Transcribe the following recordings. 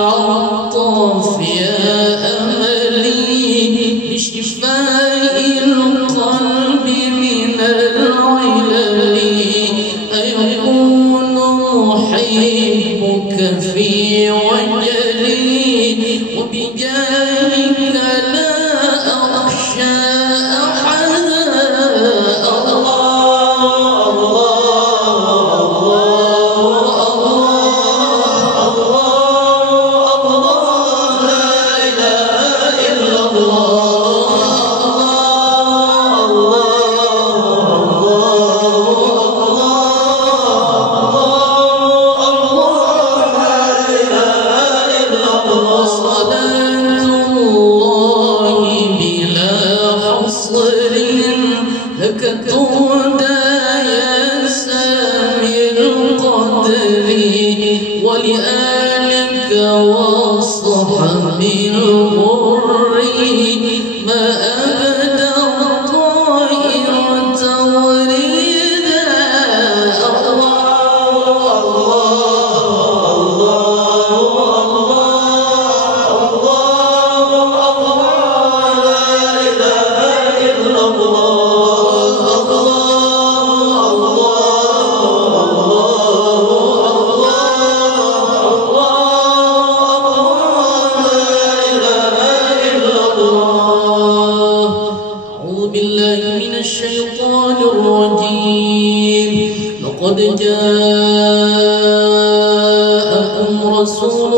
عطاف يا أملي بشفاء القلب من العلل أيكون محبك في وجلي وبجاهك لا أخشى أحدا لك تهدى يا سامي القدر ولآلك والصحب الغر ما أبدى الطائر توريدا الشيطان الرجيم لقد جاءكم رسول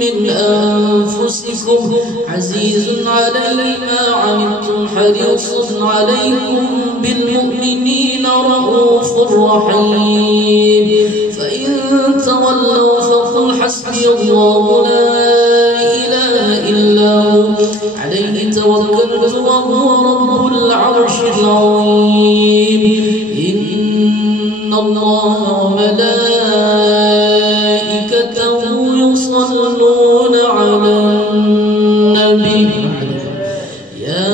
من أنفسكم عزيز عليه ما عنتم حريص عليكم بالمؤمنين رؤوف رحيم فإن تولوا فقل حسبي الله لا إله إلا هو عليه توكلت وهو رب العرش العظيم إن الله وملائكته يصلون على النبي يا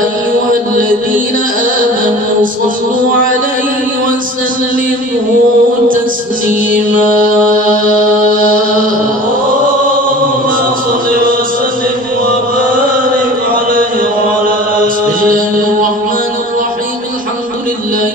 أيها الذين آمنوا صلوا عليه وسلموا تسليما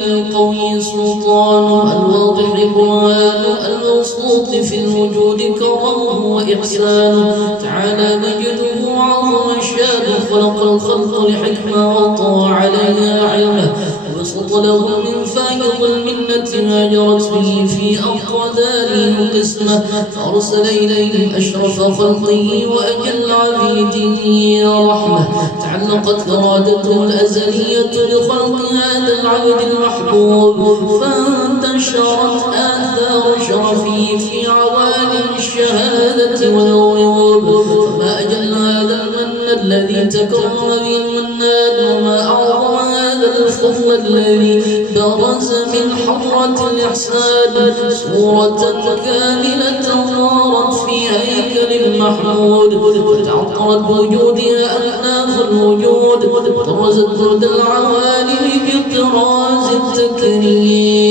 القوي سلطانه الواضح برهانه الموصوف في الوجود كرمه وإحسانه تعالى مجده وعظم شانه خلق الخلق لحكمة وطوى عليها علمه وبسط لهم من فائض المنة ما جرت به في أقداره القسمة فأرسل إليهم أشرف خلقه وأجل عبيده رحمة تعلقت إرادته الأزلية لخلق هذا العبد المحبوب فانتشرت آثار شرفه في عوالم الشهادة والغيوب فما أجل هذا المن الذي تكرم به المنان وما أعظم هذا الفضل الذي برز من حضرة الإحسان صورة كاملة نارت في هيكل المحمود وتعطرت بوجودها أكناف الوجود طرزت برد العوالم بطراز التكريم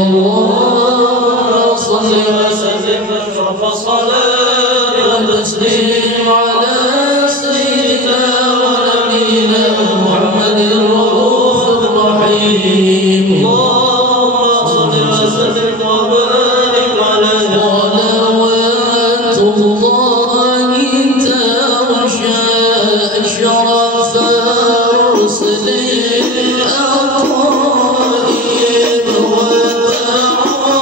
اللهم صل وسلم وصلاة وتسليم على سيدنا ونبينا محمد الرؤوف الرحيم اللهم صل وسلم وبارك عليه صلوات الله تغشى شرف الرسل الأطائب وتعالى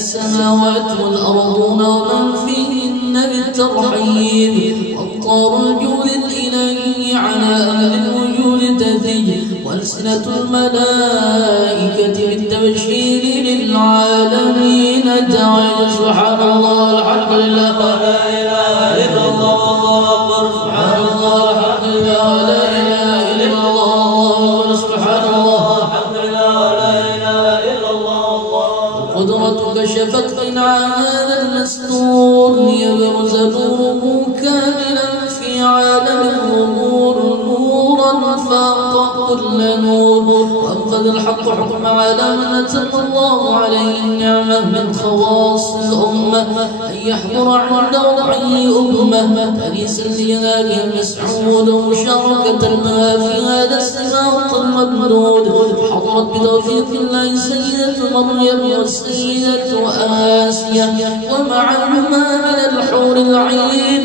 السماوات والأرضون ومن فيهن بالترحيب وأبطار الجود الإلهي على أهل الوجود تزج وألسنة الملائكة بالتبشير للعالمين تعالى. سبحان الله الحمد لله لا إله إلا الله والله أكبر. سبحان الله الحمد لله لا إله إلا الله سبحان الله الحمد لله لا إله إلا الله. قدرتك شفت قناع هذا المستور ليبرز نوره كاملا في عالم الظهور نورا فاق كل نور وأنقذ وقد الحق حكم على من أتم الله عليه النعمة من خواص الأمة أن يحضر عند وضعه أمة تأنيسا لهذه المسعود ومشاركة ما في هذا الصراط الممدود. حضرت بتوفيق الله سيدة مريم والسيدة آسيا ومعهما من الحور العين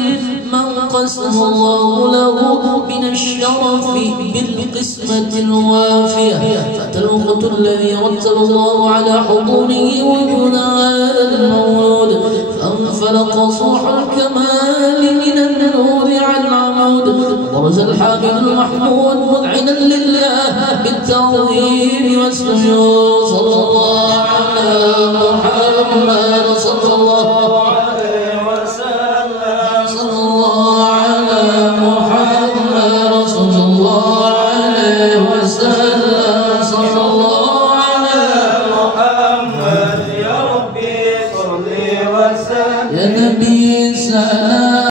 من قسم الله له من الشرف بالقسمة الوافية. فأتى الوقت الذي رتب الله على حضوره وجود هذا المولود فانفلق صوح الكمال من النور على العمود. برز الحامل المحمود مذعنا لله بالتعظيم والسجود. صلى الله على محمد صلى الله عليه وسلم. صلى الله على محمد صلى الله عليه وسلم. صلى الله على محمد يا ربي صل وسلم. يا نبي سلام.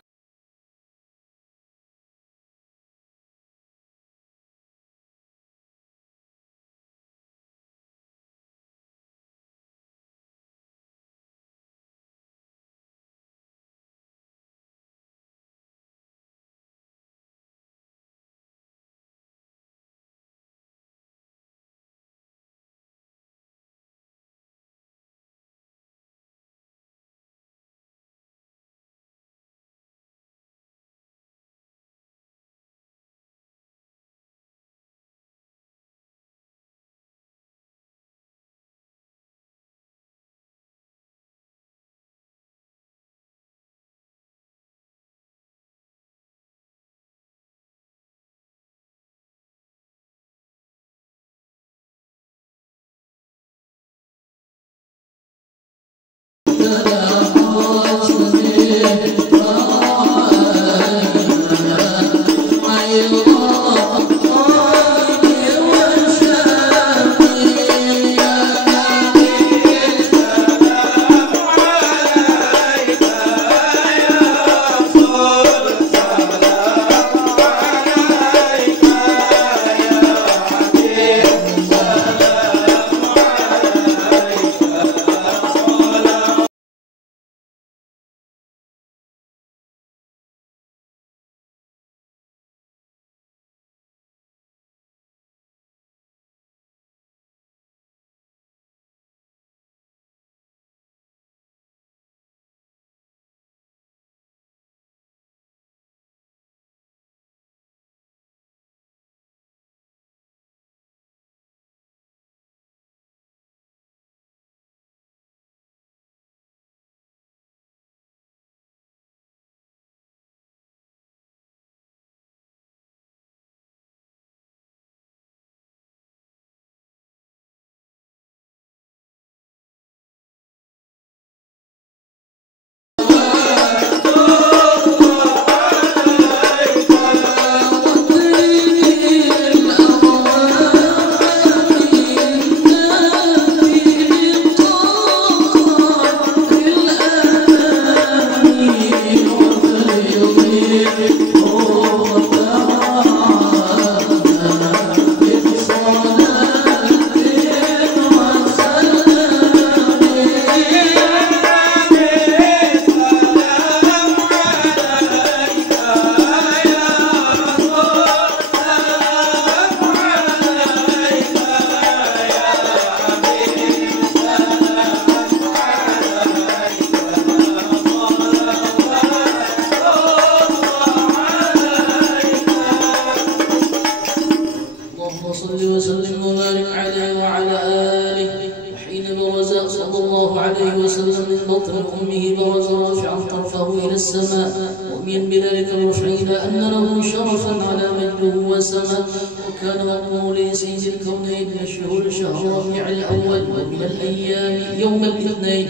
وكان مقبول سيد الكونين مشهور شهر ربيع الأول ومن الأيام يوم الاثنين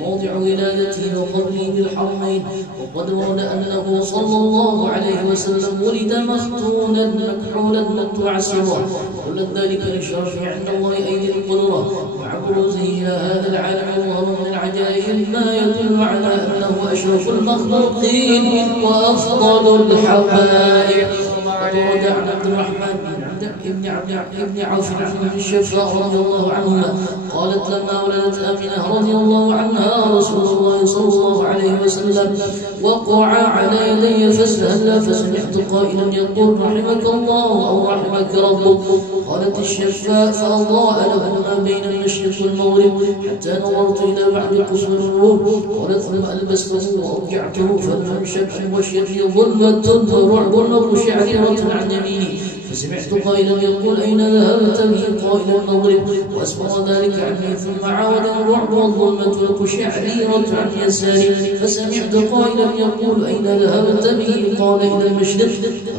وموضع ولادته وقبله بالحرمين. وقد ورد أنه صلى الله عليه وسلم ولد مختونا مكحولا متعسرا، وقل ذلك للشرف عند الله أيدي القدرة، ومع بروزه إلى هذا العالم الله من العجائب ما يدل على أنه أشرف المخلوقين وأفضل الحبائب. ورد عن عبد الرحمن بن بن عوف عن الشفاء رضي الله عنهما قالت لما ولدت آمنة رضي الله عنها رسول الله صلى الله عليه وسلم وقع على يدي فسأل فسمعت قائلا يقول رحمك الله أو رحمك ربك. قالت الشفاء فأضاء له ما بين المشرق والمغرب حتى نظرت إلى بعض قصور الروم. قالت ثم ألبسته وأرجعته فلم ينشب عن وشيته ظلمة ورعب شعريرة عن يميني فسمعت قائلا يقول أين ذهبت به قائلا المغرب وأسمع ذلك عني ثم عاود الرعب والظلمة والقشعريرة عن يساري فسمعت قائلا يقول أين ذهبت به قال إلى المشرق.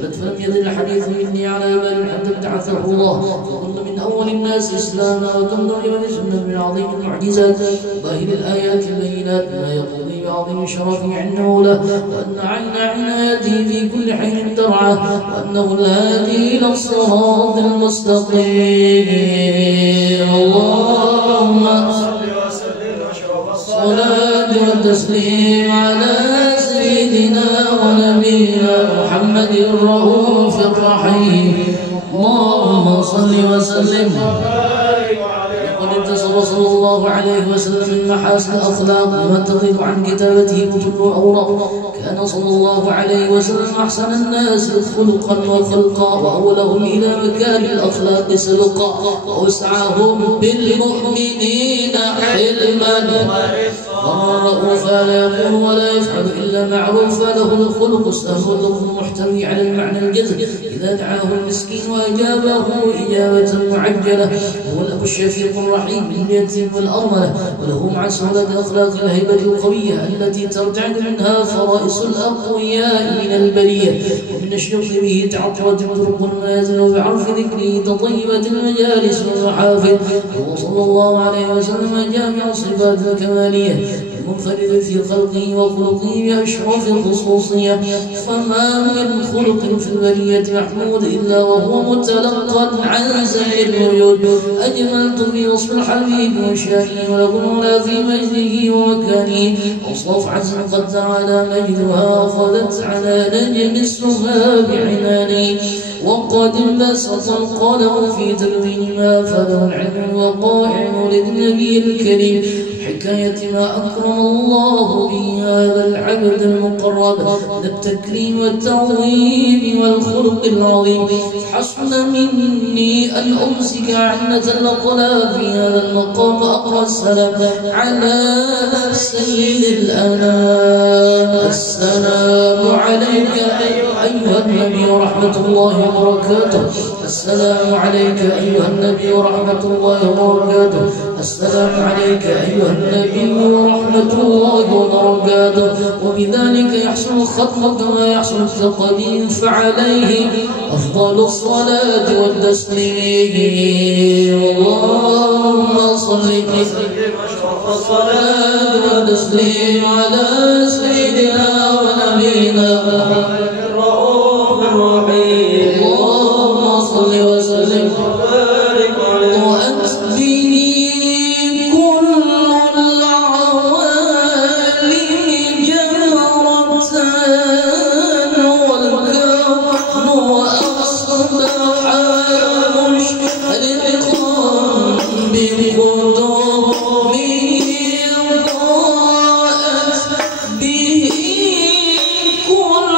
قالت فلم يزل الحديث مني على بال حتى ابتعثه الله فكن من أول الناس إسلاما وكن لمن سنة من عظيم المعجزات ظاهر الآيات البينات ما يقضي بعظيم شرفه عنده له وأن عين عنايته في كل حين ترعاه وأنه الهادي إلى الصراط المستقيم. اللهم صل وسلم واشرف الصلاة والتسليم على سيدنا ونبينا محمد الرؤوف الرحيم. اللهم صل وسلم صلى الله عليه وسلم من محاسن الأخلاق وما تغيب عن كتابته كتب أوراق. كان صلى الله عليه وسلم أحسن الناس خلقا وخلقا وأولهم إلى مكان الأخلاق سلقا وأسعاهم بالمؤمنين حلما والرؤوفا لا يقول ولا يفعل إلا معروفا له الخلق السهل المحتوي على المعنى الجزم إذا دعاه المسكين وأجابه إجابة معجلة هو الأب الشفيق الرحيم لليتيم والأرملة وله مع سهولة أخلاق الهيبة القوية التي ترتعد منها فرائص الأقوياء من البرية ومن الشرط به تعطرت الطرق المنازل وبعرف ذكره تطيبت المجالس والمحافل وهو صلى الله عليه وسلم جامع الصفات الكمالية المنفرد في خلقه وخلقه بأشرف الخصوصية فما من خلق في البرية محمود إلا وهو متلقى عن سائر الوجود. أجملت في وصف الحبيب وشانه وله العلا في مجده ومكانه أوصاف عز قد تعالى مجدها أخذت على نجم السماء بعنانه وقد انبسط القلم في تلوين ما فله العلم الوقائع مولد النبي الكريم حكاية ما أكرم الله به هذا العبد المقرب ذا التكريم والتعظيم والخلق العظيم. حسن مني أن أمسك عنة الأقلام في هذا المقام أقرأ السلام على سيد الأنام. السلام عليك أيها النبي ورحمة الله وبركاته. السلام عليك أيها النبي ورحمة الله وبركاته. السلام عليك أيها النبي ورحمة الله وبركاته. وبذلك يحصل الختم كما يحصل التقديم فعليه أفضل الصلاة والتسليم. اللهم صل وسلم أشرف الصلاة والتسليم على سيدنا ونبينا محمد الرؤوف الرحيم. اللهم صل وسلم وبارك عليه وأنت به كل العوالم جهرة والكون وأصبح مشرقا بقدومه ضاءت به كل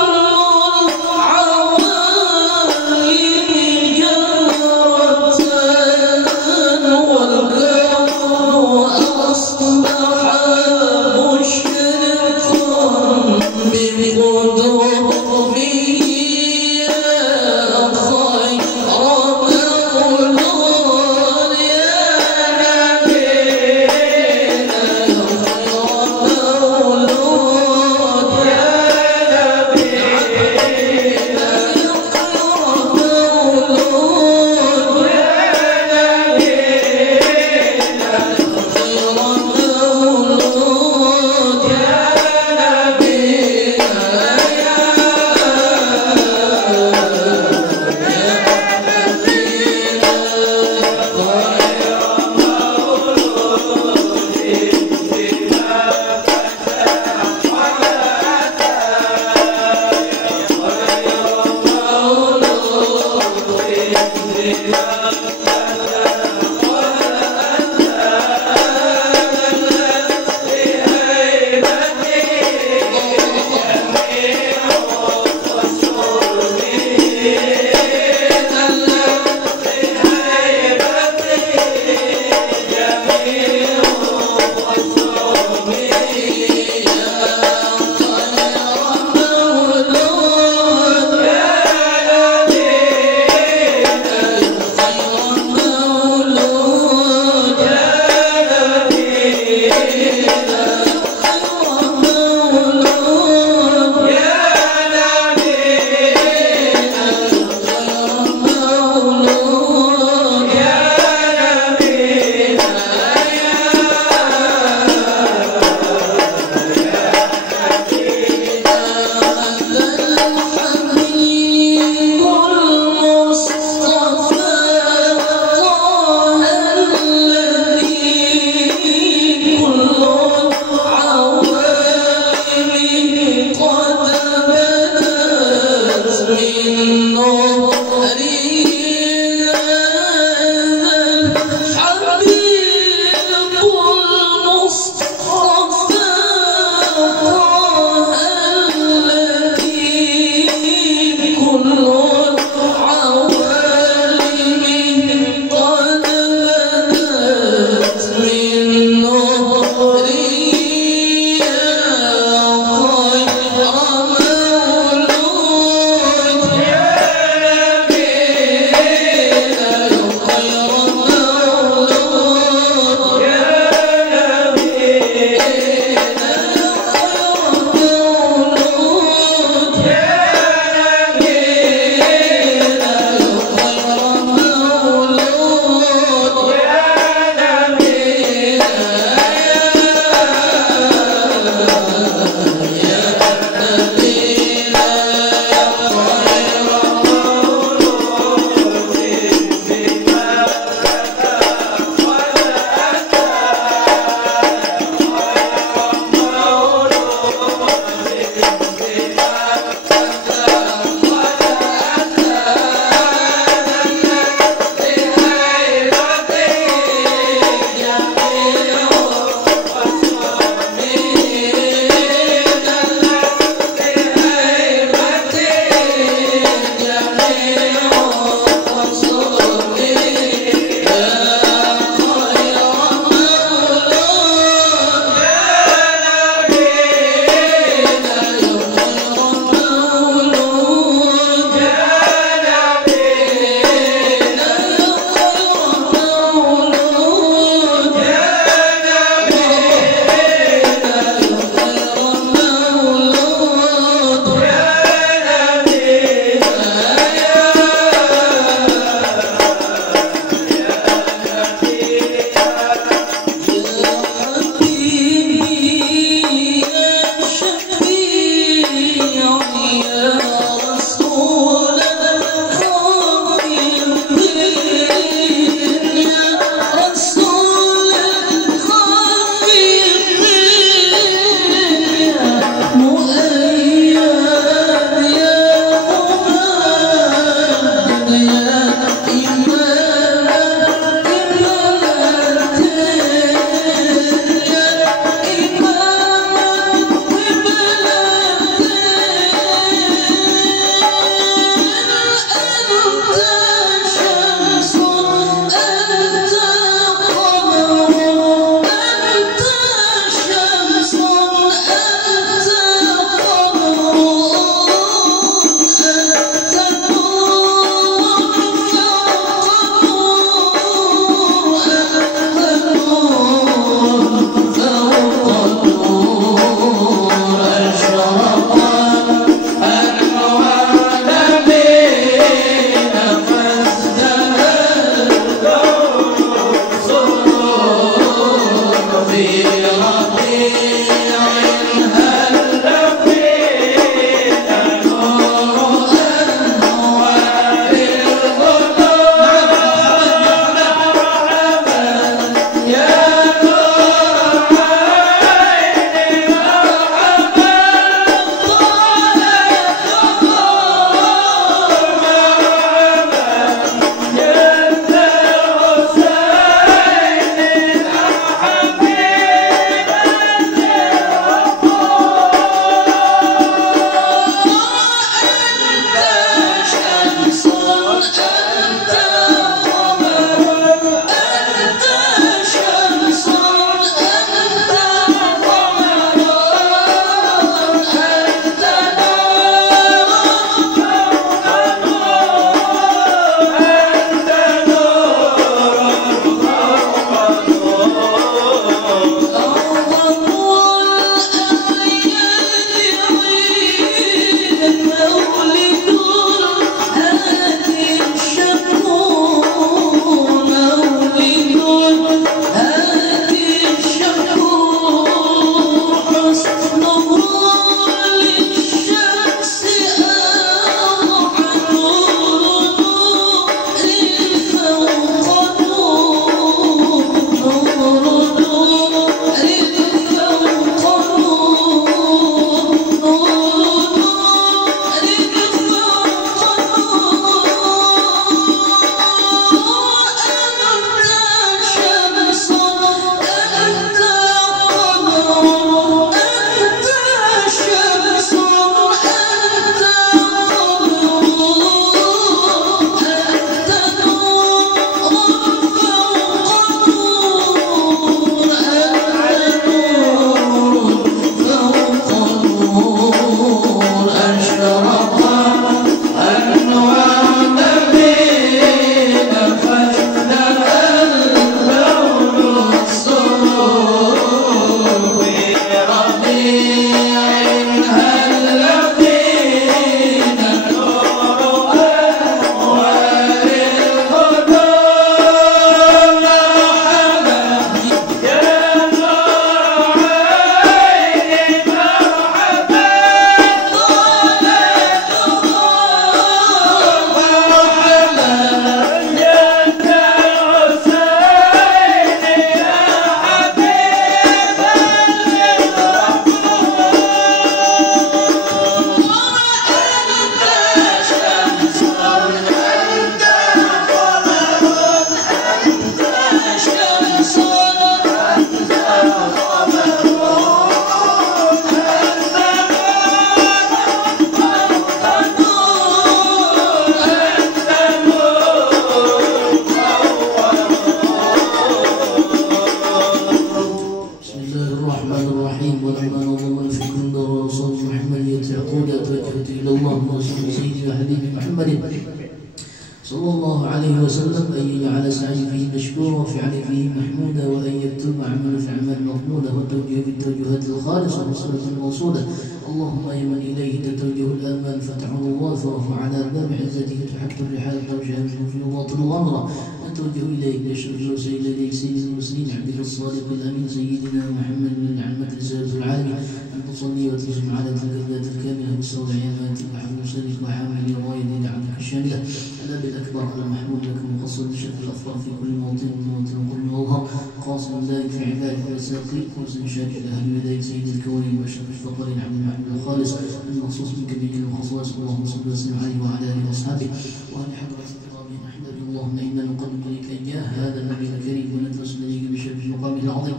صلى الله عليه وسلم أن يجعل سعي فيه مشكورا وفعله فيه محمودا وأن يكتب عمله في أعمال مقبولة والتوجيه بالتوجيهات الخالصة والصلة الموصولة. اللهم يا من إليه تتوجه الآمال فتحه الواثرة وعلى باب عزته تحت الرحال توجه منه في باطن الغمرة نتوجه إليك نشرف وسيل إليك سيد المرسلين عبدك الصادق الأمين سيدنا محمد بن عمة رسالة العالمين أن تصلي وتسلم على تلك الذات الكاملة مستودع عياماتك وحمل سلك وحامل رواية لعبدك الشاملة الأب الأكبر على المحمود لك مقصد بشكل الأفراد في كل موطن وموطن وكل موضع قاصد ذلك في عبادك وساقيك وسن شاكر أهل يديك سيد الكونين وأشرف الفقرين عبد المحمود الخالص المخصوص من كبير الخصائص اللهم صل وسلم عليه وعلى آله وأصحابه وأهل حضرة الكرام أحمد اللهم إنا نقدم إليك إياه هذا النبي الكريم ونتوسل إليك بشرف مقامه العظيم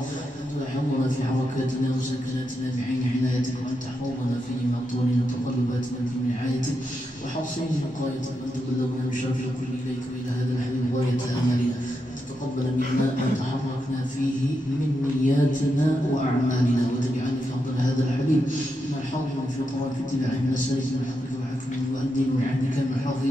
أن تحفظنا في حركاتنا وسكناتنا بعين عنايتك وأن تحفظنا في معطولنا وتقلباتنا في رعايتك وحصين وقاية أن تبلغنا بشرف الكل إليك وإلى هذا الحبيب غاية آمالنا تقبل منا ما تحركنا فيه من نياتنا وأعمالنا وتجعل في فضل هذا الحبيب من الحاضر في طرف اتباع من السلف من حقك وحكم المؤدين وعندك المحافظ.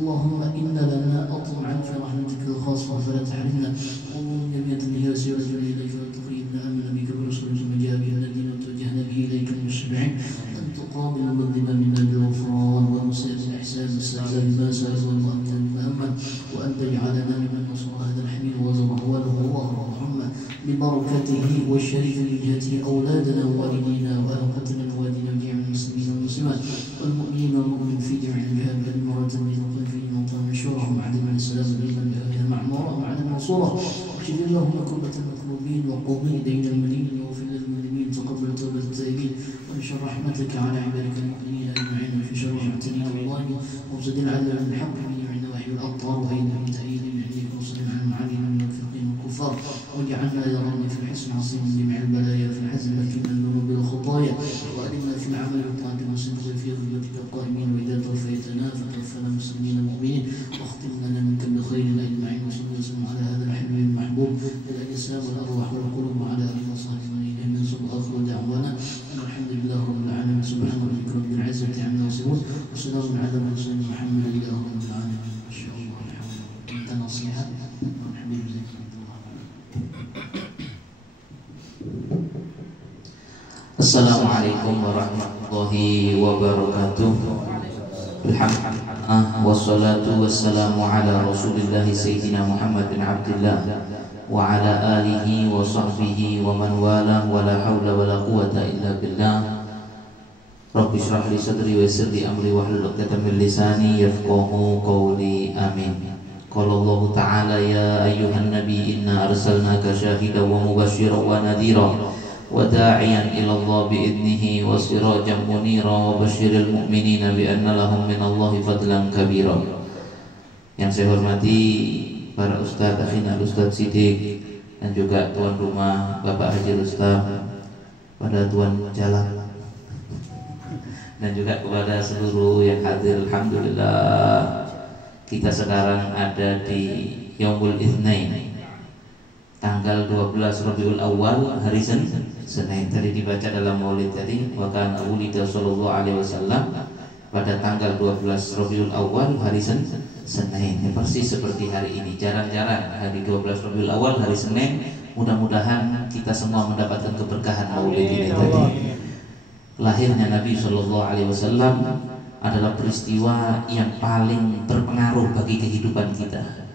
اللهم إن لنا أطمعا في رحمتك الخاصة فلا تحرمنا اللهم جميع هي سيرة إليك وتقريبنا آمن بك برسول المجاب الذين توجهنا به إليك المشبعين أن تقابل المذنب منا بالغفران ومسير الإحسان والسعادة بما سأل والمؤمن بما أمن وأن تجعلنا ممن نصر هذا الحبيب وزر أوله وظهره وحمى ببركته والشريف من جهته أولادنا ووالدينا وأخواتنا ووالدينا وجميع المسلمين والمسلمات والمؤمنين والمؤمنين في جميع الجهات بالمرة بين في موطن مشورهم وعدم السلام بين بها معمورة وعلى المنصورة واكشف اللهم كربة المكروبين وقضي دين المدينين وفي المسلمين تقبل توبة التائبين وانشر رحمتك على عبادك المؤمنين أجمعين وفي شر معتدين الظالمين وابسد العدل بالحق من جميع النواحي والأبطال وأيد من تأييد من عندك وصل عن المعلم من الفقين والكفار واجعلنا يا رب في الحسن عصيم من جميع البلايا في الحزن من الذنوب والخطايا وألمنا في العمل والطاعة والصدق في رضوتك القائمين وإذا توفيتنا فتوفنا مسلمين مؤمنين واختم لنا منك بخير أجمعين وصلى وسلم على هذا الحبيب المحبوب إلى الإسلام والأرواح والقلوب وعلى آله وصحبه من إليه من صلى آخر دعوانا أن الحمد لله رب العالمين سبحان ربك رب العزة عما يصفون وسلام على المرسلين محمد لله رب العالمين ما شاء الله الحمد لله أنت نصيحة والحمد لله. Assalamualaikum warahmatullahi wabarakatuh. Alhamdulillah wassalatu wassalamu ala Rasulillah Sayyidina Muhammad bin Abdullah wa ala alihi wa sahbihi wa man wala wa la hawla wa la quwata illa billah. Rabbi shrah li sadri wa yassir li amri wahlul 'uqdatam min lisani yafqahu qawli. Amin. Qala Allah ta'ala ya ayyuhan nabi inna arsalnaka syahidan wa mubasysyiran wa nadhira وداعيا إلى الله بإذنه وسراجا منيرا وبشر المؤمنين بأن لهم من الله فضلا كبيرا. Yang saya hormati para ustadz, akhina Ustadz Sidik dan juga tuan rumah Bapak Haji Rustam, pada tuan jalan dan juga kepada seluruh yang hadir. Alhamdulillah kita sekarang ada di Yaumul Itsnain, tanggal 12 Rabiul Awal, hari Senin. Tadi dibaca dalam maulid tadi, wa kana wulida sallallahu alaihi wasallam pada tanggal 12 Rabiul Awal, hari Senin. Ya, persis seperti hari ini. Jarang-jarang hari 12 Rabiul Awal, hari Senin. Mudah-mudahan kita semua mendapatkan keberkahan maulid ini tadi. Lahirnya Nabi sallallahu alaihi wasallam adalah peristiwa yang paling berpengaruh bagi kehidupan kita.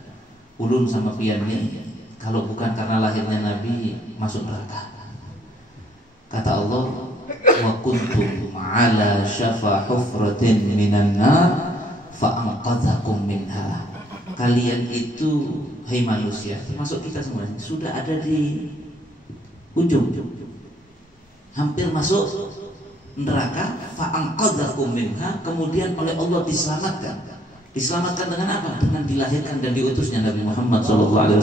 Ulun sama pian ini, kalau bukan karena lahirnya Nabi, masuk neraka. Kata Allah, wa kuntum ala syafa hufratin minan nar fa anqadhakum minha. Kalian itu, hai manusia, termasuk kita semua, sudah ada di ujung, hampir masuk neraka. Fa anqadhakum minha, kemudian oleh Allah diselamatkan. Diselamatkan dengan apa? Dengan dilahirkan dan diutusnya Nabi Muhammad SAW.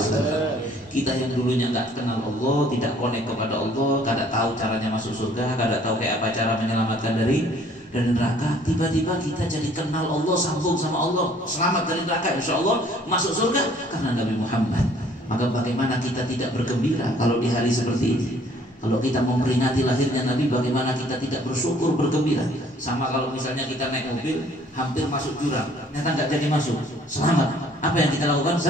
Kita yang dulunya nggak kenal Allah, tidak connect kepada Allah, tidak tahu caranya masuk surga, tidak tahu kayak apa cara menyelamatkan dari neraka. Tiba-tiba kita jadi kenal Allah, sambung sama Allah, selamat dari neraka, insya Allah masuk surga karena Nabi Muhammad. Maka bagaimana kita tidak bergembira kalau di hari seperti ini? Kalau kita memperingati lahirnya Nabi, bagaimana kita tidak bersyukur, bergembira? Sama kalau misalnya kita naik mobil, hampir masuk jurang, ternyata nggak jadi masuk, selamat. Apa yang kita lakukan?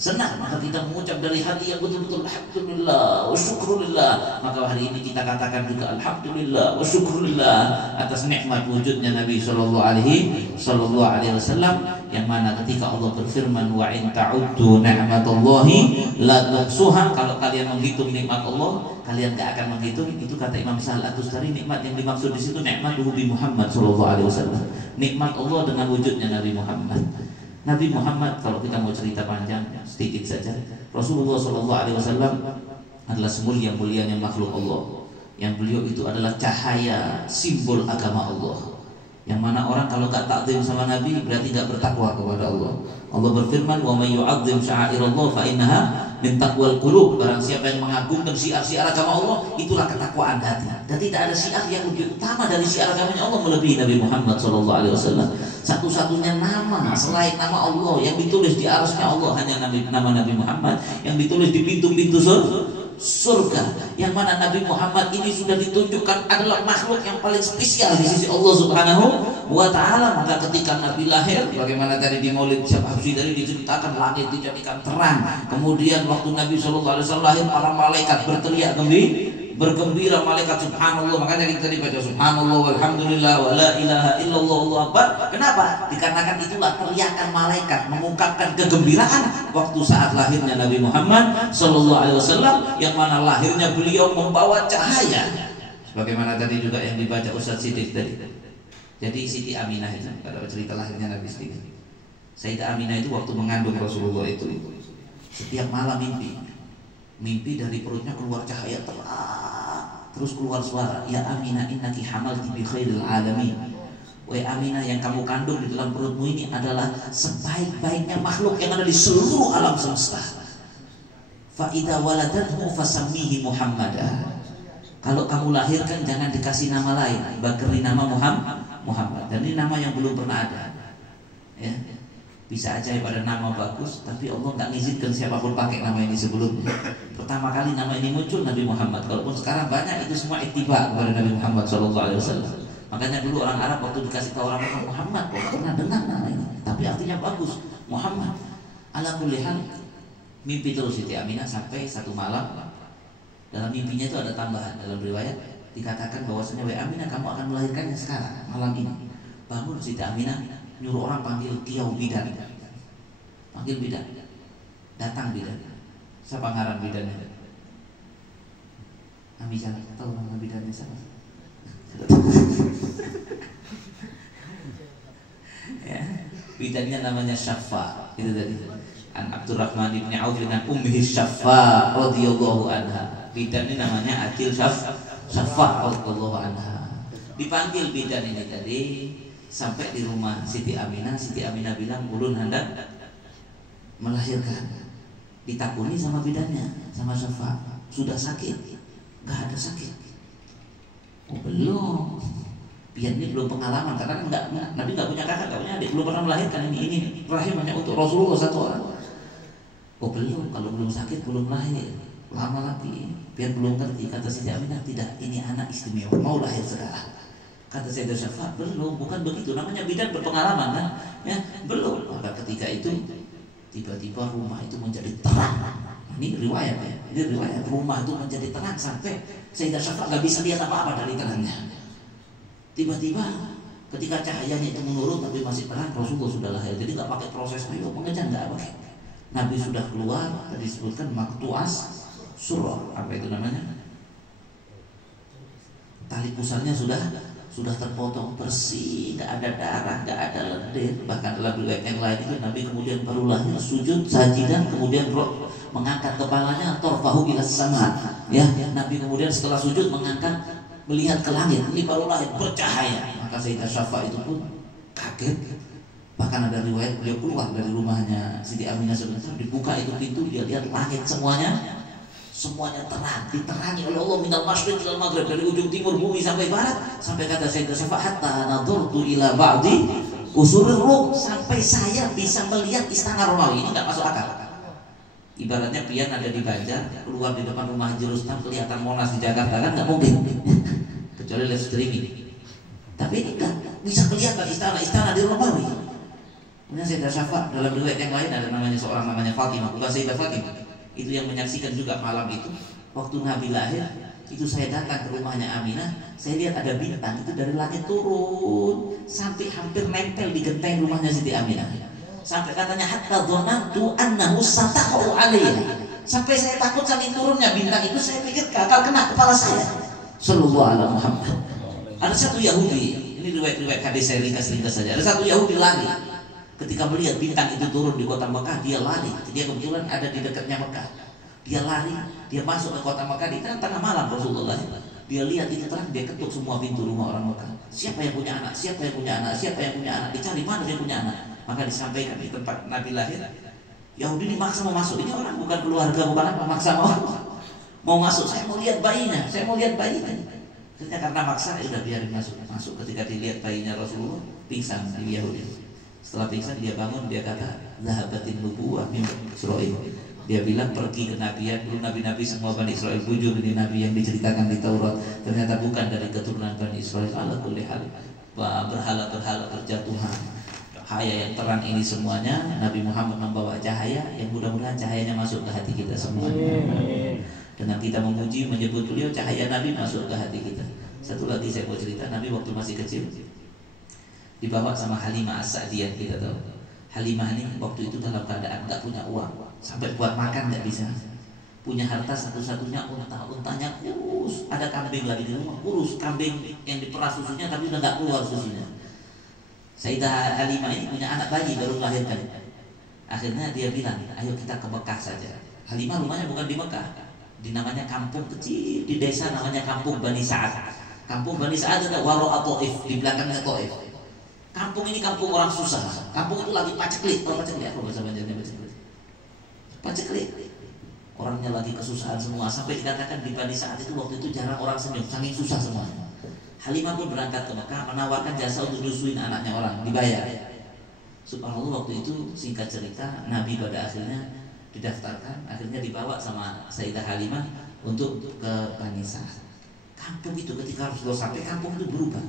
Senang, maka kita mengucap dari hati yang betul-betul alhamdulillah wa syukrulillah. Maka hari ini kita katakan juga alhamdulillah wa syukrulillah atas nikmat wujudnya Nabi sallallahu alaihi wasallam, yang mana ketika Allah berfirman wa in ta'uddu ni'matallahi la tuhsuha, kalau kalian menghitung nikmat Allah kalian gak akan menghitung. Itu kata Imam Sahal At-Tustari, nikmat yang dimaksud di situ nikmat Nabi Muhammad sallallahu alaihi wasallam, nikmat Allah dengan wujudnya Nabi Muhammad. Nabi Muhammad, kalau kita mau cerita panjang, sedikit saja. Rasulullah SAW adalah semulia-mulianya makhluk Allah, yang beliau itu adalah cahaya simbol agama Allah, yang mana orang kalau gak takzim sama Nabi berarti gak bertakwa kepada Allah. Allah berfirman, wa may yu'azzim sya'airallah fa innaha min taqwal qulub. Barang siapa yang mengagungkan syiar-syiar agama Allah, itulah ketakwaan hati. Dan tidak ada syiar yang lebih utama dari syiar agamanya Allah melebihi Nabi Muhammad SAW. Satu-satunya nama selain nama Allah yang ditulis di arasnya Allah hanya nama Nabi Muhammad, yang ditulis di pintu-pintu surga, yang mana Nabi Muhammad ini sudah ditunjukkan adalah makhluk yang paling spesial di sisi Allah Subhanahu wa Ta'ala. Maka ketika Nabi lahir, bagaimana tadi di Maulid Syekh Habsyi tadi diceritakan, langit dijadikan terang. Kemudian waktu Nabi SAW lahir, para malaikat berteriak bergembira malaikat subhanallah. Makanya kita tadi baca subhanallah walhamdulillah wa la ilaha illallah Allahu akbar. Kenapa? Dikarenakan itulah teriakan malaikat mengungkapkan kegembiraan waktu saat lahirnya Nabi Muhammad sallallahu alaihi wasallam, yang mana lahirnya beliau membawa cahaya. Sebagaimana tadi juga yang dibaca Ustaz Siddiq tadi. Jadi Siti Aminah itu pada cerita lahirnya Nabi Siddiq. Sayyidah Aminah itu waktu mengandung Rasulullah itu setiap malam mimpi dari perutnya keluar cahaya terang, terus keluar suara, ya Aminah innaki hamalti bi khairil alamin. Wahai Aminah, yang kamu kandung di dalam perutmu ini adalah sebaik-baiknya makhluk yang ada di seluruh alam semesta. Fa idza waladathu fasammihi Muhammadah. Kalau kamu lahirkan jangan dikasih nama lain, beri nama Muhammad. Dan ini nama yang belum pernah ada. Ya. Bisa aja pada nama bagus, tapi Allah nggak mengizinkan siapapun pakai nama ini sebelumnya. Pertama kali nama ini muncul Nabi Muhammad. Kalaupun sekarang banyak, itu semua ittiba kepada Nabi Muhammad SAW. Makanya dulu orang Arab waktu dikasih tahu orang Muhammad, pernah dengar nama ini, tapi artinya bagus, Muhammad. Ala kulli hal, mimpi terus Siti Aminah sampai satu malam. Dalam mimpinya itu ada tambahan. Dalam riwayat dikatakan bahwasanya wahai Aminah, kamu akan melahirkannya sekarang malam ini. Bangun Siti Aminah, nyuruh orang panggil kiau bidan. Panggil bidan. Datang bidan. Siapa ngaran bidannya? Kami jangan tahu nama bidannya siapa. Ya, bidannya namanya Syafa. Itu tadi. An Abdurrahman bin Auf bin Ummi Syafa radhiyallahu anha. Bidan ini namanya Adil Syafa radhiyallahu anha. Dipanggil bidan ini tadi sampai di rumah Siti Aminah. Siti Aminah bilang, ulun hendak melahirkan. Ditakuni sama bidannya, sama Syafa, sudah sakit? Gak ada sakit. Oh belum. Biar ini belum pengalaman, karena Nabi nggak punya kakak, nggak punya adik, belum pernah melahirkan. Ini rahim hanya untuk Rasulullah satu orang. Oh belum, kalau belum sakit belum lahir, lama lagi. Biar belum ngerti. Kata Siti Aminah, tidak, ini anak istimewa, mau lahir sekarang. Kata Sayyidah Syafa, belum, bukan begitu. Namanya bidan berpengalaman kan? Ya, belum. Maka ketika itu tiba-tiba rumah itu menjadi terang. Ini riwayat ya. Ini riwayat, rumah itu menjadi terang sampai Sayyidah Syafa nggak bisa lihat apa-apa dari terangnya. Tiba-tiba ketika cahayanya itu menurun tapi masih terang, Rasulullah sudah lahir. Jadi nggak pakai proses mengejar, nggak pakai. Nabi sudah keluar, tadi disebutkan maktuas surah, apa itu namanya? Tali pusarnya sudah terpotong bersih, nggak ada darah, nggak ada lendir. Bahkan dalam riwayat yang lain itu Nabi kemudian baru lahir sujud sajidan, kemudian mengangkat kepalanya torfahu ila sama. Ya, Nabi kemudian setelah sujud mengangkat melihat ke langit, ini baru lahir bercahaya. Maka Sayyidah Syafa itu pun kaget. Bahkan ada riwayat beliau keluar dari rumahnya Siti Aminah sebentar, dibuka itu pintu, dia lihat langit semuanya terang, diterangi oleh Allah minal masyriq ilal maghrib, dari ujung timur bumi sampai barat. Sampai kata Sayyidah Syafa, hatta nadhurtu ila ba'di usurir Rum, sampai saya bisa melihat istana Romawi. Ini nggak masuk akal. Ibaratnya pian ada di Banjar, keluar di depan rumah Haji Rustam kelihatan Monas di Jakarta, kan nggak mungkin. Kecuali live streaming. Tapi ini enggak, bisa kelihatan istana di Romawi. Kemudian Sayyidah Syafa dalam riwayat yang lain ada seorang namanya Fatimah, bukan Sayyidah Fatimah. Itu yang menyaksikan juga malam itu waktu Nabi lahir. Itu saya datang ke rumahnya Aminah, saya lihat ada bintang itu dari langit turun sampai hampir nempel di genteng rumahnya Siti Aminah. Sampai katanya hatta dhanantu annahu sataqu alayya. Sampai saya takut saking turunnya bintang itu, saya pikir bakal kena kepala saya. Sallallahu alaihi Muhammad. Ada satu Yahudi, ini riwayat hadis saya ringkas saja. Ada satu Yahudi lari ketika melihat bintang itu turun di kota Mekah. Dia lari, dia kebetulan ada di dekatnya Mekah. Dia lari, dia masuk ke kota Mekah di tengah malam Rasulullah. Dia lihat itu terang, dia ketuk semua pintu rumah orang Mekah. Siapa yang punya anak? Siapa yang punya anak? Siapa yang punya anak? Dicari mana yang punya anak. Maka disampaikan di tempat Nabi lahir. Yahudi ini maksa mau masuk. Ini orang bukan keluarga, bukan apa, maksa mau masuk. Saya mau lihat bayinya, saya mau lihat bayinya. Ternyata karena maksa, ya udah biarin masuk. Ketika dilihat bayinya Rasulullah, pingsan di Yahudi. Setelah pingsan dia bangun, dia kata zahabatin nubuwah min Israil. Dia bilang pergi kenabian. Dulu nabi-nabi semua Bani Israel bujur, ini nabi yang diceritakan di Taurat. Ternyata bukan dari keturunan Bani Israel. Ala kulli hal, berhala-berhala terjatuhan. Cahaya yang terang ini semuanya Nabi Muhammad membawa cahaya yang mudah-mudahan cahayanya masuk ke hati kita semuanya. Dengan kita memuji, menyebut beliau, cahaya Nabi masuk ke hati kita. Satu lagi saya mau cerita, Nabi waktu masih kecil dibawa sama Halimah As-Sa'diyah, kita tahu. Halimah ini waktu itu dalam keadaan nggak punya uang, sampai buat makan nggak bisa. Punya harta satu-satunya unta, untanya kurus. Ada kambing lagi di rumah, kurus. Kambing yang diperas susunya tapi udah nggak keluar susunya. Sayyidah Halimah ini punya anak bayi baru melahirkan. Akhirnya dia bilang, ayo kita ke Mekah saja. Halimah rumahnya bukan di Mekah, di namanya kampung kecil di desa namanya kampung Bani Sa'ad. Kampung Bani Sa'ad ada Waro'a Taif, di belakangnya Taif. Kampung ini kampung orang susah. Kampung itu lagi paceklik. Tahu paceklik apa bahasa Banjarnya paceklik? Paceklik. Orangnya lagi kesusahan semua, sampai dikatakan di Bani Sa'ad itu waktu itu jarang orang senyum, saking susah semuanya. Halimah pun berangkat ke Mekah menawarkan jasa untuk nyusuin anaknya orang, dibayar. Subhanallah, waktu itu singkat cerita Nabi pada akhirnya didaftarkan, akhirnya dibawa sama Sayyidah Halimah untuk ke Bani Sa'ad. Kampung itu ketika Rasulullah sampai, kampung itu berubah.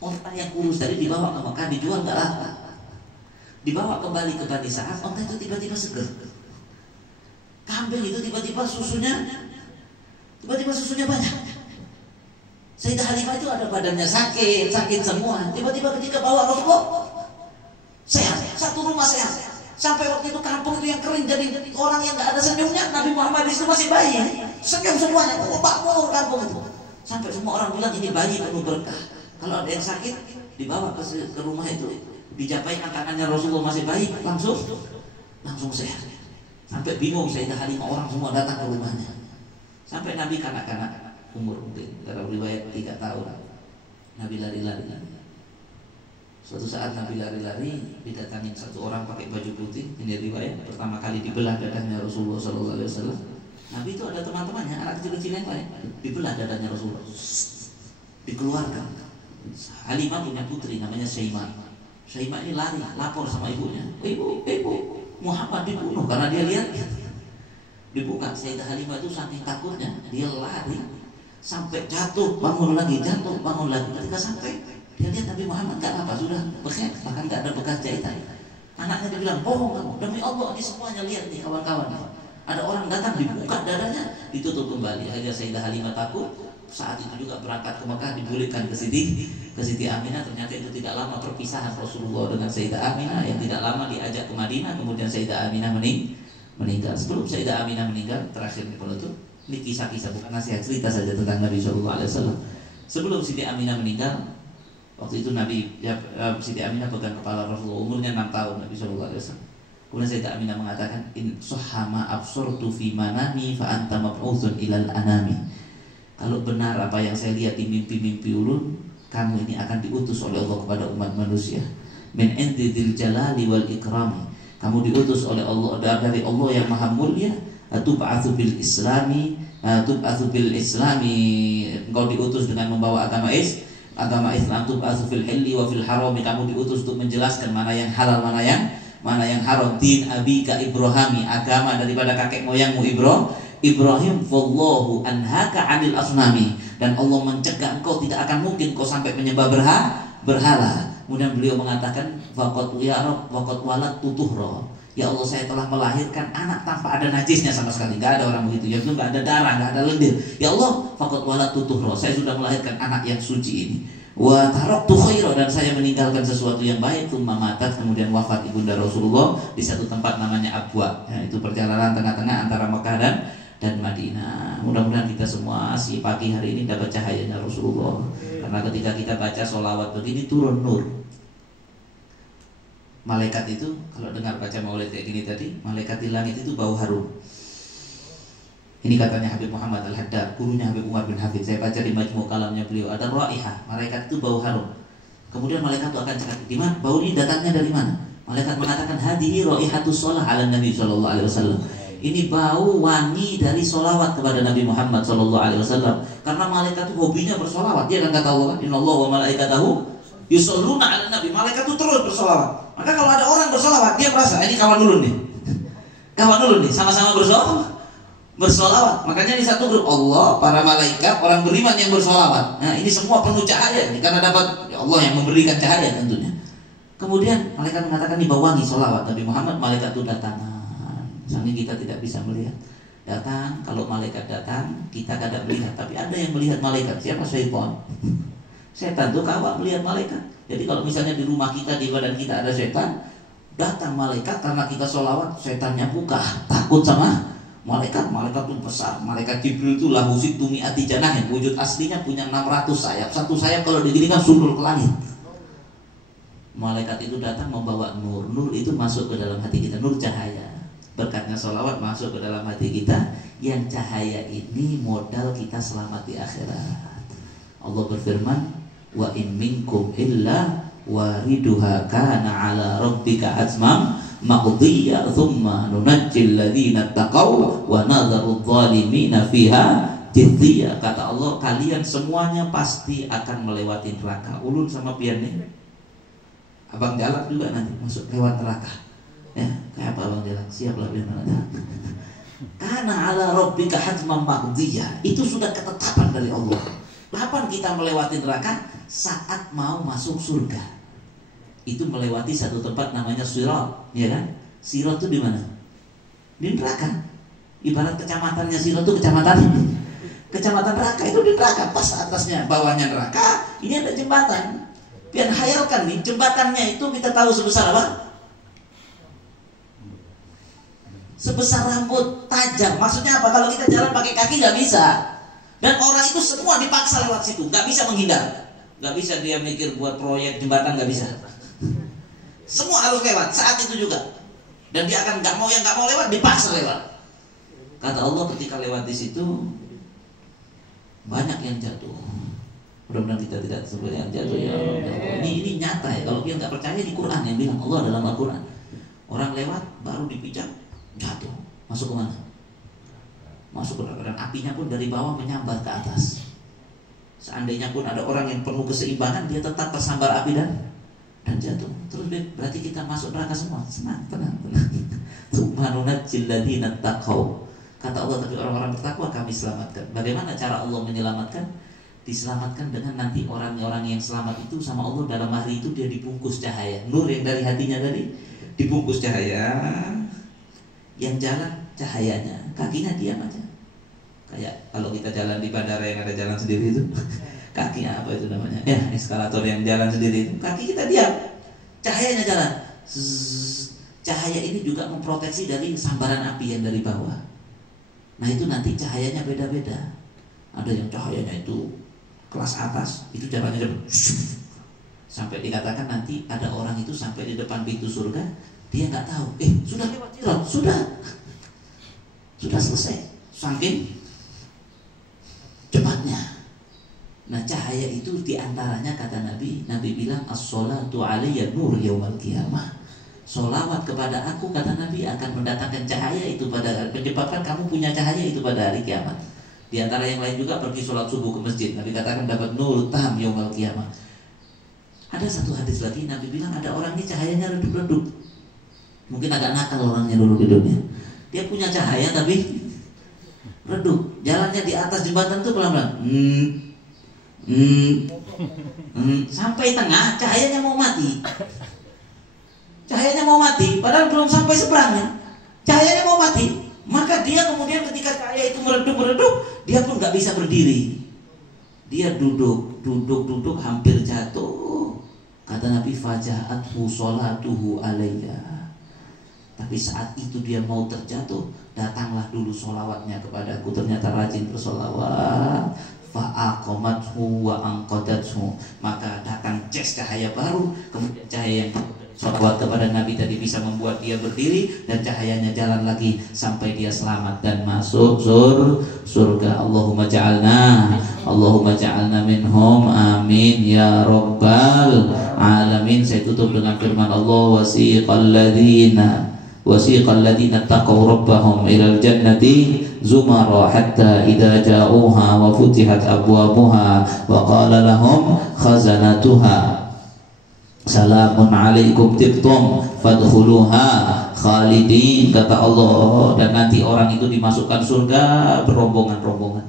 Onta yang kurus tadi dibawa ke Mekah, dijual nggak laku. Dibawa kembali ke Bani Sa'ad, onta itu tiba-tiba seger. Kambing itu tiba-tiba susunya banyak. Sayyidah Halimah itu ada badannya sakit semua. Tiba-tiba ketika bawa Rasulullah sehat, satu rumah sehat. Sampai waktu itu kampung itu yang kering jadi orang yang nggak ada senyumnya. Nabi Muhammad itu masih bayi, senyum semuanya. Makmur kampung itu. Sampai semua orang bilang ini bayi penuh berkah. Kalau ada yang sakit dibawa ke rumah itu, dijapaikan tangannya Rasulullah masih bayi, langsung sehat. Sampai bingung Sayyidah Halimah, orang semua datang ke rumahnya. Sampai Nabi kanak-kanak, umur mungkin dalam riwayat 3 tahun, Nabi lari-lari. Suatu saat Nabi lari-lari, didatangin satu orang pakai baju putih. Ini riwayat pertama kali dibelah dadanya Rasulullah SAW. Nabi itu ada teman-temannya, anak kecil-kecil yang lain, dibelah dadanya Rasulullah, dikeluarkan. Halimah punya putri namanya Syaimah. Syaimah ini lari, lapor sama ibunya, ibu, Muhammad dibunuh, karena dia lihat dibuka. Sayyidah Halimah itu saking takutnya, dia lari sampai jatuh, bangun lagi. Ketika sampai, dia lihat Nabi Muhammad nggak apa, sudah bekas, bahkan nggak ada bekas jahitan. Anaknya dibilang, bohong kamu, demi Allah ini semuanya lihat nih kawan-kawan. Ada orang datang, dibuka dadanya, ditutup kembali. Akhirnya Sayyidah Halimah takut. Saat itu juga berangkat ke Mekah, dipulihkan ke Siti Aminah. Ternyata itu tidak lama perpisahan Rasulullah dengan Sayyidah Aminah, yang tidak lama diajak ke Madinah. Kemudian Sayyidah Aminah meninggal. Sebelum Sayyidah Aminah meninggal, terakhir di penutup, ini kisah-kisah bukan nasihat, cerita saja tentang Nabi SAW. Sebelum Siti Aminah meninggal, waktu itu Siti Aminah pegang kepala Rasulullah, umurnya 6 tahun Nabi SAW. Kemudian Sayyidah Aminah mengatakan, in sohama absortu fi manami fa anta mab'udzun ilal anami. Kalau benar apa yang saya lihat di mimpi-mimpi ulun, kamu ini akan diutus oleh Allah kepada umat manusia. Min indil jalali wal ikrami. Kamu diutus oleh Allah, dari Allah yang maha mulia. Tub'atsu bil islami, engkau diutus dengan membawa agama Islam. Tub'atsu fil hilli wa fil harami. Kamu diutus untuk menjelaskan mana yang halal, mana yang haram. Din abika Ibrahimi, agama daripada kakek moyangmu Ibrahim. Wallahu anhaka 'anil asnami, dan Allah mencegah engkau, tidak akan mungkin kau sampai menyembah berhala. Kemudian beliau mengatakan, faqad ya Rabb waqad waladtu tuhra. Ya Allah, saya telah melahirkan anak tanpa ada najisnya sama sekali. Enggak ada orang begitu. Ya itu enggak ada darah, enggak ada lendir. Ya Allah, faqad waladtu tuhra. Saya sudah melahirkan anak yang suci ini. Wa taraktu khaira, dan saya meninggalkan sesuatu yang baik. Tsumma matat, kemudian wafat ibunda Rasulullah di satu tempat namanya Abwa. Ya, itu perjalanan tengah-tengah antara Mekah dan Madinah. Mudah-mudahan kita semua si pagi hari ini dapat cahayanya Rasulullah. Karena ketika kita baca sholawat begini, turun nur. Malaikat itu kalau dengar baca maulid kayak gini tadi, malaikat di langit itu bau harum. Ini katanya Habib Muhammad Al-Haddad, gurunya Habib Umar bin Hafidz. Saya baca di majmu' kalamnya beliau, ada raihah, malaikat itu bau harum. Kemudian malaikat itu akan cakap, di mana bau ini datangnya dari mana? Malaikat mengatakan, hadihi raihatus shalah ala Nabi sallallahu alaihi wasallam. Ini bau wangi dari solawat kepada Nabi Muhammad SAW. Karena malaikat itu hobinya bersolawat. Dia kan kata Allah, Innallaha wa malaikatahu yusholluna 'alan nabi. Malaikat itu terus bersolawat. Maka kalau ada orang bersolawat, dia merasa ini kawan dulu nih, sama-sama bersolawat. Makanya di satu grup Allah, para malaikat, orang beriman yang bersolawat. Nah ini semua penuh cahaya, karena dapat Allah yang memberikan cahaya tentunya. Kemudian malaikat mengatakan ini bau wangi solawat Nabi Muhammad. Malaikat itu datang. Saking kita tidak bisa melihat. Datang, kalau malaikat datang, kita kadang melihat, tapi ada yang melihat malaikat. Siapa? Syaitan. Setan tuh kawat melihat malaikat. Jadi kalau misalnya di rumah kita, di badan kita ada setan, datang malaikat karena kita sholawat, setannya buka, takut sama malaikat. Malaikat itu besar. Malaikat Jibril itu lahu situmi ati janahin. Wujud aslinya punya 600 sayap. Satu sayap kalau diginikan sulur ke langit. Malaikat itu datang membawa nur. Nur itu masuk ke dalam hati kita, nur cahaya. Berkatnya sholawat masuk ke dalam hati kita. Yang cahaya ini modal kita selamat di akhirat. Allah berfirman, wa in minkum illa wariduha kana ala rabbika azmam maqdiya thumma nunajjil ladzina taqaw wa nadharu adh-dhalimina fiha jithiya. Kata Allah, kalian semuanya pasti akan melewati neraka. Ulun sama pian nih, abang Jalak juga nanti masuk lewat neraka. Ya, kayak apa abang Jalak? Siap lah pian neraka. Karena ala rabbika hazmam maqdiya, itu sudah ketetapan dari Allah. Kapan kita melewati neraka? Saat mau masuk surga. Itu melewati satu tempat namanya Sirat, ya kan? Sirat itu di mana? Di neraka. Ibarat kecamatannya Sirat itu kecamatan neraka, itu di neraka. Pas atasnya, bawahnya neraka. Ini ada jembatan. Biar hayalkan nih, jembatannya itu kita tahu sebesar apa? Sebesar rambut tajam. Maksudnya apa? Kalau kita jalan pakai kaki nggak bisa. Dan orang itu semua dipaksa lewat situ, nggak bisa menghindar. Nggak bisa dia mikir buat proyek jembatan, nggak bisa. Semua harus lewat saat itu juga. Dan dia akan nggak mau lewat, dipaksa lewat. Kata Allah, ketika lewat di situ banyak yang jatuh. Mudah-mudahan kita tidak seperti yang jatuh ya Allah. Ini nyata ya. Kalau dia nggak percaya, di Quran yang bilang, Allah dalam Al-Quran, orang lewat baru dipijak jatuh. Masuk ke mana? Masuk ke neraka. Dan apinya pun dari bawah menyambar ke atas. Seandainya pun ada orang yang penuh keseimbangan, dia tetap tersambar api dan jatuh. Terus berarti kita masuk neraka semua. Senang, tenang. Subhanunajjil ladzina taqaw. Kata Allah, tapi orang-orang bertakwa kami selamatkan. Bagaimana cara Allah menyelamatkan? Diselamatkan dengan nanti orang-orang yang selamat itu sama Allah dalam hari itu dia dibungkus cahaya. Nur yang dari hatinya tadi dibungkus cahaya. Yang jalan cahayanya, kakinya diam aja. Kayak kalau kita jalan di bandara yang ada jalan sendiri itu, kakinya apa itu namanya? Ya, eskalator yang jalan sendiri itu, kaki kita diam, cahayanya jalan. Cahaya ini juga memproteksi dari sambaran api yang dari bawah. Nah itu nanti cahayanya beda-beda. Ada yang cahayanya itu kelas atas, itu jalannya sampai dikatakan nanti ada orang itu sampai di depan pintu surga, dia nggak tahu, sudah lewat Sirat, sudah selesai, saking cepatnya. Nah cahaya itu diantaranya kata Nabi bilang as-sholatu alayya nur yaumal qiyamah. Sholawat kepada aku kata Nabi akan mendatangkan cahaya itu pada, menyebabkan kamu punya cahaya itu pada hari kiamat. Di antara yang lain juga pergi sholat subuh ke masjid, Nabi katakan dapat nur tam yaumal qiyamah. Ada satu hadis lagi Nabi bilang ada orang ini cahayanya redup-redup. Mungkin agak nakal orangnya dulu di dunia. Dia punya cahaya tapi redup. Jalannya di atas jembatan tuh pelan-pelan. Sampai tengah cahayanya mau mati. Cahayanya mau mati, padahal belum sampai seberangnya. Cahayanya mau mati. Maka dia kemudian ketika cahaya itu meredup, dia pun nggak bisa berdiri. Dia duduk hampir jatuh. Kata Nabi, faja'athu sholatuhu alayya. Tapi saat itu dia mau terjatuh, datanglah dulu sholawatnya kepadaku. Ternyata rajin bersolawat. Fa'aqamathu wa anqadathu. Maka datang cahaya baru. Kemudian cahaya yang sholawat kepada Nabi tadi bisa membuat dia berdiri, dan cahayanya jalan lagi sampai dia selamat dan masuk surga. Allahumma ja'alna minhum, amin ya rabbal alamin. Saya tutup dengan firman Allah, wasiqal ladzina taqaw rabbahum ilal jannati zumara hatta idza ja'uha wa futihat abwabuha wa qala lahum khazanatuha salamun alaikum tibtum fadkhuluha khalidin. Kata Allah, dan nanti orang itu dimasukkan surga berombongan-rombongan.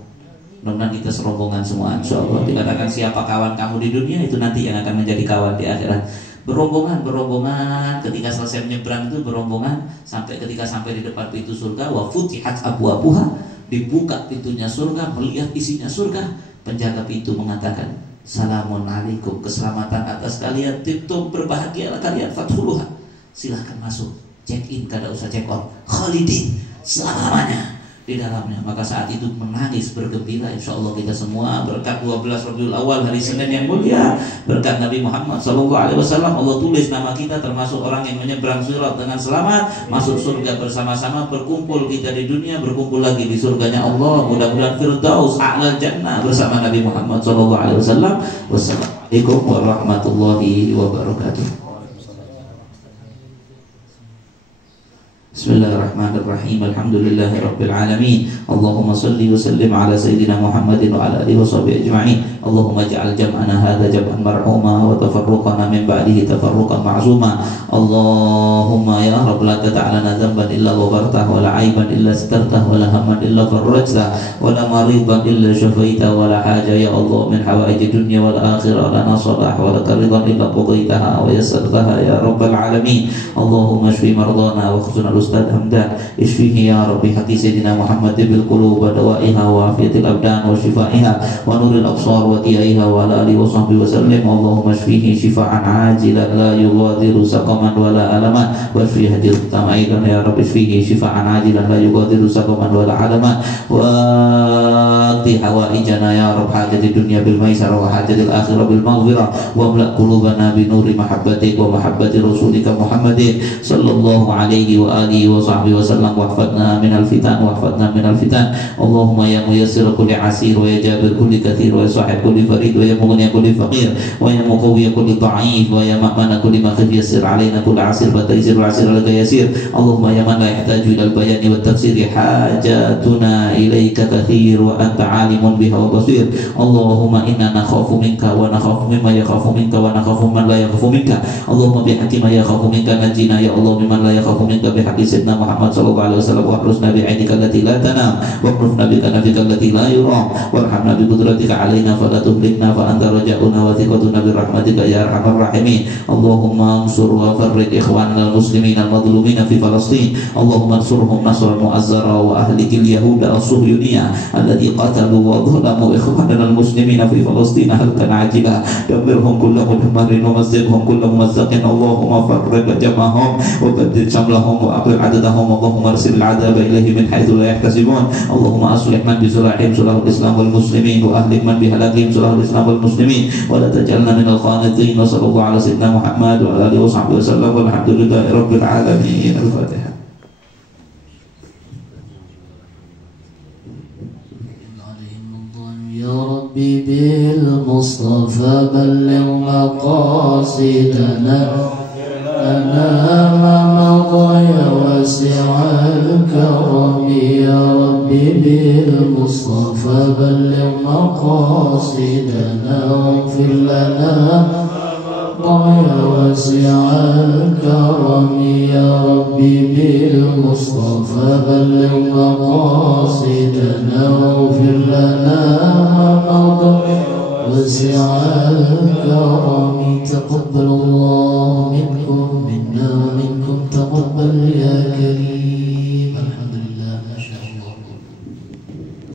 Mudah-mudahan kita serombongan semua insyaallah. Dikatakan siapa kawan kamu di dunia, itu nanti yang akan menjadi kawan di akhirat. berombongan ketika selesai menyeberang itu berombongan ketika sampai di depan pintu surga, wa futihat abwabuha, dibuka pintunya surga, melihat isinya surga. Penjaga pintu mengatakan, salamun alaikum, keselamatan atas kalian, tibtum, berbahagialah kalian, fathuluha, silahkan masuk, check in, kada usah check out, khalidin, selamanya di dalamnya. Maka saat itu menangis bergembira, insya Allah kita semua berkat 12 Rabiul Awal, hari Senin yang mulia, berkat Nabi Muhammad SAW, Allah tulis nama kita termasuk orang yang menyeberang sirat dengan selamat, masuk surga bersama-sama, berkumpul kita di dunia, berkumpul lagi di surganya Allah, mudah-mudahan Firdaus A'lal Jannah bersama Nabi Muhammad SAW. Wassalamualaikum warahmatullahi wabarakatuh. Bismillahirrahmanirrahim. Alhamdulillahi rabbil alamin. Allahumma salli wa sallim ala sayyidina Muhammadin wa ala alihi wa sahbihi ajma'in. Allahumma ij'al jam'ana hadha jam'an marhuma wa tafarruqana min ba'dihi tafarruqan ma'zuma. Allahumma ya Rabb, la tada'lana dhanban illa ghafartah, wa la 'aiban illa sitartah, wa la hamman illa farrajtah, wa la maridan illa shafaitah, wa la haja ya Allah min hawaiji dunya wal akhirah lana salah wa la ridan illa qadaitaha wa yassartaha ya rabbal alamin. Allahumma shfi mardana wa khuzna Ustaz Hamdan, isfihi ya Rabbi, haqi Sayyidina Muhammad bil qulub wa dawaiha wa afiyatil abdan wa shifaiha wa nuril absar wa tiyaiha wa ala alihi wa sahbihi wa sallim. Allahumma shfihi shifaan ajilan la yughadiru saqaman wa la alaman wa shfi hadir tamaidan ya Rabbi, shfihi shifaan ajilan la yughadiru saqaman wa la alaman wa ti hawaijana ya Rabb, hajati dunya bil maisar wa hajatil akhirah bil maghfirah wa amla qulubana bi nuri mahabbatik wa mahabbati rasulika Muhammadin sallallahu alaihi wa alihi wa sahbihi wasallam. Wahfadna minal fitan, wahfadna minal fitan. Allahumma ya muyassir kulli asir, wa ya jabir kulli kathir, wa ya sahib kulli farid, wa ya mughni kulli faqir, wa ya muqawwi kulli dha'if, wa ya ma'mana kulli makhif, yassir alaina kulli asir, fa taysir al-asir laka yasir. Allahumma ya man la yahtaju ila al-bayani wa tafsiri, hajatuna ilaika kathir wa anta alimun biha wa basir. Allahumma inna nakhafu minka wa nakhafu mimma yakhafu minka wa nakhafu man la yakhafu minka. Allahumma bihaqqi ma yakhafu minka najina ya Allah mimman la yakhafu minka, bihaqqi Sayyidina Muhammad sallallahu alaihi wasallam, wa ahrusna bi'ainika allati la tanam, wa ahrufna bi kanafika allati la yuram, warhamna bi qudratika alaina fala tuhlikna, fa anta raja'una wa thiqatuna bi rahmatika ya arhamar rahimin. Allahumma ansur wa farriq ikhwanana al-muslimin al-madlumin fi Palestin. Allahumma ansurhum nasran mu'azzara wa ahlikil yahuda as-suhyuniyah allati qatalu wa dhalamu ikhwanana al-muslimin fi Palestin halkan ajila, damirhum kulla mudammarin wa mazzaqhum kulla mumazzaqin. Allahumma farriq jama'ahum wa baddil shamlahum wa عددهم. اللهم ارسل العذاب إليه من حيث لا يحتسبون. اللهم أصلح من بصلاحهم صلاح الإسلام والمسلمين، وأهلك من بهلاكهم صلاح الإسلام والمسلمين، ولا تجعلنا من القانطين. وصلى الله على سيدنا محمد وعلى آله وصحبه وسلم، والحمد لله رب العالمين. الفاتحة. يا ربي بالمصطفى بلغ مقاصدنا أمام مضى واسع الكرم. يا ربي بالمصطفى بلغ مقاصدنا واغفر لنا يا واسع الكرم. يا ربي بالمصطفى بلغ مقاصدنا واغفر لنا واسع الكرم. تقبل الله منكم منا